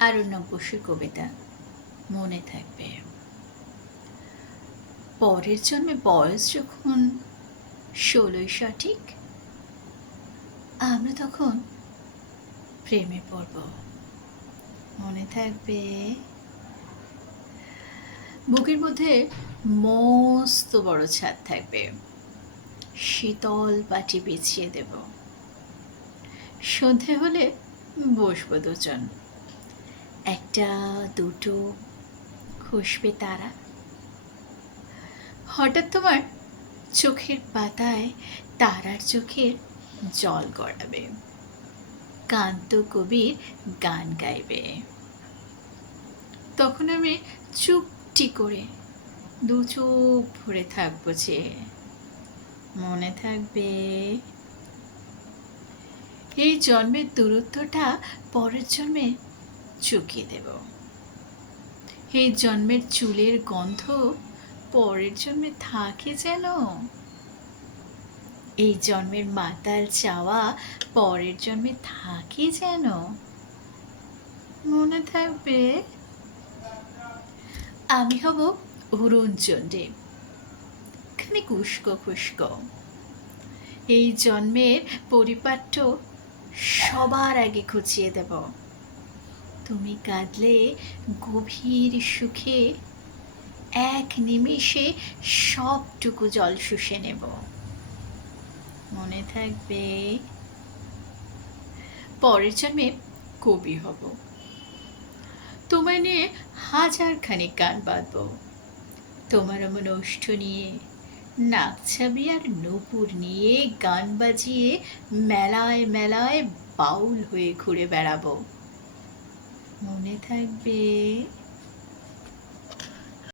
আরণ্যক বসুর কবিতা মনে থাকবে। পরের জন্মে বয়স যখন 16 সঠিক, আমরা তখন প্রেমে পড়ব। মনে থাকবে। বুকের মধ্যে মস্ত বড় ছাদ থাকবে, শীতল পাটি বিছিয়ে দেব। সন্ধে হলে বসবো দুজন, একটা দুটো খুশবে তারা। হঠাৎ তোমার চোখের পাতায় তারার চোখের জল গড়াবে, কান্ত কবির গান গাইবে। তখন আমি চুপটি করে দু চোখ ভরে থাকবো যে। মনে থাকবে। এই জন্মের দূরত্বটা পরের জন্মে চুকিয়ে দেব। এই জন্মের চুলের গন্ধ পরের জন্মে থাকে যেন। এই জন্মের মাতাল চাওয়া পরের জন্মে থাকে যেন। মনে থাকবে। আমি হব অরুণচণ্ডী, খানিক উস্কো খুস্কো। এই জন্মের পরিপাট্য সবার আগে খুঁচিয়ে দেব। তুমি কাঁদলে গভীর সুখে এক নিমেষে সবটুকু জল শুষে নেব। মনে থাকবে। পরের জন্মে কবি হব, তোমায় নিয়ে হাজারখানেক গান বাঁধব। তোমার এমন ওষ্ঠ নিয়ে, নাকছাবি আর নূপুর নিয়ে গান বাজিয়ে মেলায় মেলায় বাউল হয়ে ঘুরে বেড়াবো। মনে থাকবে।